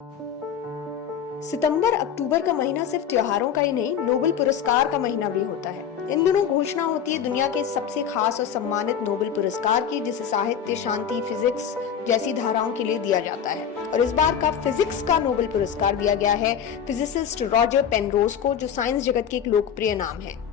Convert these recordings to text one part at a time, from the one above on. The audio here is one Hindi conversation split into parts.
सितंबर अक्टूबर का महीना सिर्फ त्योहारों का ही नहीं, नोबेल पुरस्कार का महीना भी होता है। इन दिनों घोषणा होती है दुनिया के सबसे खास और सम्मानित नोबेल पुरस्कार की, जिसे साहित्य, शांति, फिजिक्स जैसी धाराओं के लिए दिया जाता है। और इस बार का फिजिक्स का नोबेल पुरस्कार दिया गया है फिजिसिस्ट रॉजर पेनरोज को, जो साइंस जगत के एक लोकप्रिय नाम है।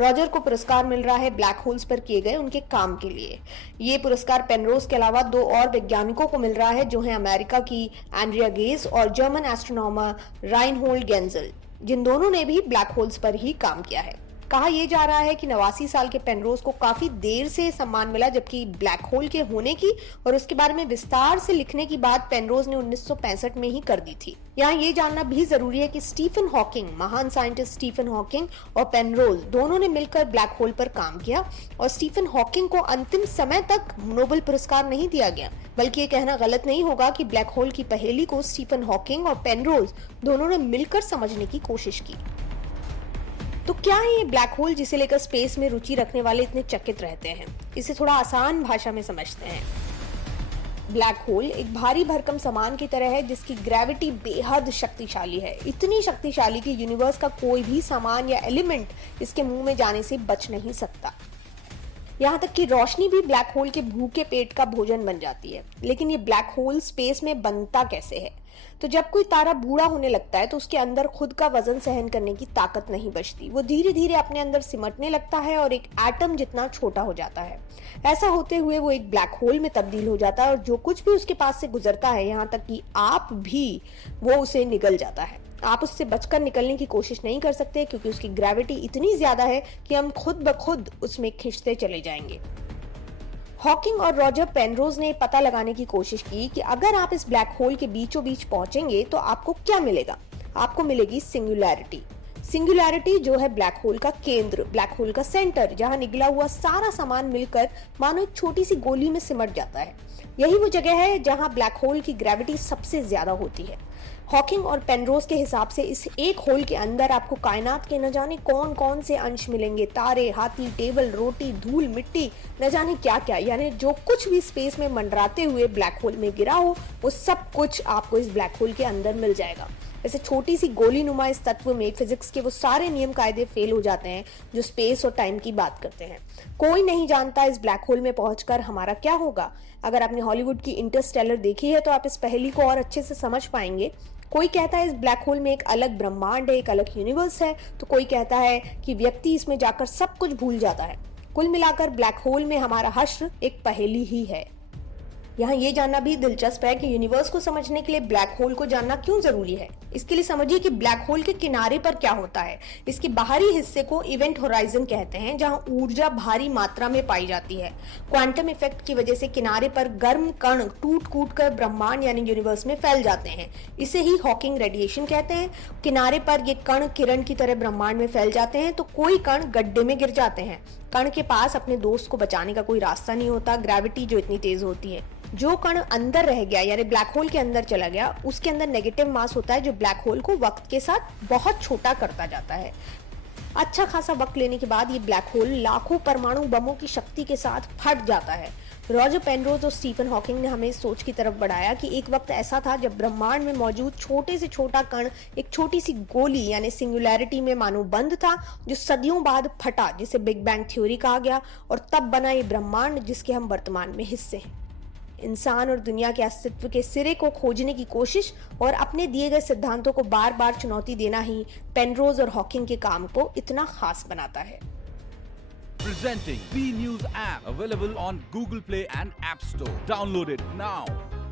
रॉजर को पुरस्कार मिल रहा है ब्लैक होल्स पर किए गए उनके काम के लिए। ये पुरस्कार पेनरोज के अलावा दो और वैज्ञानिकों को मिल रहा है, जो हैं अमेरिका की एंड्रिया गेज और जर्मन एस्ट्रोनॉमर राइनहोल्ड गेंजल, जिन दोनों ने भी ब्लैक होल्स पर ही काम किया है। कहा यह जा रहा है कि 89 साल के पेनरोज को काफी देर से सम्मान मिला, जबकि ब्लैक होल के होने की और उसके बारे में विस्तार से लिखने की बात पेनरोज ने 1965 में ही कर दी थी। यहाँ ये जानना भी जरूरी है कि स्टीफन हॉकिंग, महान साइंटिस्ट स्टीफन हॉकिंग और पेनरोज दोनों ने मिलकर ब्लैक होल पर काम किया, और स्टीफन हॉकिंग को अंतिम समय तक नोबेल पुरस्कार नहीं दिया गया। बल्कि ये कहना गलत नहीं होगा कि ब्लैक होल की पहेली को स्टीफन हॉकिंग और पेनरोज दोनों ने मिलकर समझने की कोशिश की। तो क्या है ये ब्लैक होल जिसे लेकर स्पेस में रुचि रखने वाले इतने चकित रहते हैं? इसे थोड़ा आसान भाषा में समझते हैं। ब्लैक होल एक भारी भरकम सामान की तरह है जिसकी ग्रेविटी बेहद शक्तिशाली है, इतनी शक्तिशाली कि यूनिवर्स का कोई भी सामान या एलिमेंट इसके मुंह में जाने से बच नहीं सकता। यहाँ तक कि रोशनी भी ब्लैक होल के भूखे पेट का भोजन बन जाती है। लेकिन ये ब्लैक होल स्पेस में बनता कैसे है? तो जब कोई तारा बूढ़ा होने लगता है तो उसके अंदर खुद का वजन सहन करने की ताकत नहीं बचती। वो धीरे धीरे अपने अंदर सिमटने लगता है और एक एटम जितना छोटा हो जाता है। ऐसा होते हुए वो एक ब्लैक होल में तब्दील हो जाता है, और जो कुछ भी उसके पास से गुजरता है, यहाँ तक कि आप भी, वो उसे निगल जाता है। आप उससे बचकर निकलने की कोशिश नहीं कर सकते, क्योंकि उसकी ग्रेविटी इतनी ज्यादा है कि हम खुद ब खुद उसमें खिंचते चले जाएंगे। हॉकिंग और रॉजर पेनरोज ने पता लगाने की कोशिश की कि अगर आप इस ब्लैक होल के बीचों बीच पहुंचेंगे तो आपको क्या मिलेगा। आपको मिलेगी सिंगुलैरिटी। सिंगुलैरिटी जो है ब्लैक होल का केंद्र, ब्लैक होल का सेंटर, जहां निकला हुआ सारा सामान मिलकर मानो एक छोटी सी गोली में सिमट जाता है। यही वो जगह है जहां ब्लैक होल की ग्रेविटी सबसे ज्यादा होती है। हॉकिंग और पेनरोज के हिसाब से इस एक होल के अंदर आपको कायनात के न जाने कौन कौन से अंश मिलेंगे, तारे, हाथी, टेबल, रोटी, धूल, मिट्टी, न जाने क्या क्या, यानी जो कुछ भी स्पेस में मंडराते हुए ब्लैक होल में गिरा हो, वो सब कुछ आपको इस ब्लैक होल के अंदर मिल जाएगा। ऐसे छोटी सी गोली नुमा इस तत्व में फिजिक्स के वो सारे नियम कायदे फेल हो जाते हैं जो स्पेस और टाइम की बात करते हैं। कोई नहीं जानता इस ब्लैक होल में पहुंचकर हमारा क्या होगा। अगर आपने हॉलीवुड की इंटरस्टेलर देखी है तो आप इस पहेली को और अच्छे से समझ पाएंगे। कोई कहता है इस ब्लैक होल में एक अलग ब्रह्मांड है, एक अलग यूनिवर्स है, तो कोई कहता है कि व्यक्ति इसमें जाकर सब कुछ भूल जाता है। कुल मिलाकर ब्लैक होल में हमारा हश्र एक पहेली ही है। यहाँ ये जानना भी दिलचस्प है कि यूनिवर्स को समझने के लिए ब्लैक होल को जानना क्यों जरूरी है। इसके लिए समझिए कि ब्लैक होल के किनारे पर क्या होता है। इसके बाहरी हिस्से को इवेंट होराइजन कहते हैं, जहां ऊर्जा भारी मात्रा में पाई जाती है। क्वांटम इफेक्ट की वजह से किनारे पर गर्म कण टूट कूट कर ब्रह्मांड यानी यूनिवर्स में फैल जाते हैं। इसे ही हॉकिंग रेडिएशन कहते हैं। किनारे पर ये कण किरण की तरह ब्रह्मांड में फैल जाते हैं, तो कोई कण गड्ढे में गिर जाते हैं। कण के पास अपने दोस्त को बचाने का कोई रास्ता नहीं होता, ग्रेविटी जो इतनी तेज होती है। जो कण अंदर रह गया यानी ब्लैक होल के अंदर चला गया, उसके अंदर नेगेटिव मास होता है, जो ब्लैक होल को वक्त के साथ बहुत छोटा करता जाता है। अच्छा खासा वक्त लेने के बाद ये ब्लैक होल लाखों परमाणु बमों की शक्ति के साथ फट जाता है। रॉजर पेनरोज और स्टीफन हॉकिंग ने हमें इस सोच की तरफ बढ़ाया कि एक वक्त ऐसा था जब ब्रह्मांड में मौजूद छोटे से छोटा कण एक छोटी सी गोली यानी सिंगुलैरिटी में मानो बंद था, जो सदियों बाद फटा, जिसे बिग बैंग थ्योरी कहा गया, और तब बना ये ब्रह्मांड जिसके हम वर्तमान में हिस्से हैं। इंसान और दुनिया के अस्तित्व के सिरे को खोजने की कोशिश और अपने दिए गए सिद्धांतों को बार बार चुनौती देना ही पेनरोज और हॉकिंग के काम को इतना खास बनाता है। Presenting B News app available on Google Play and App Store. Download it now.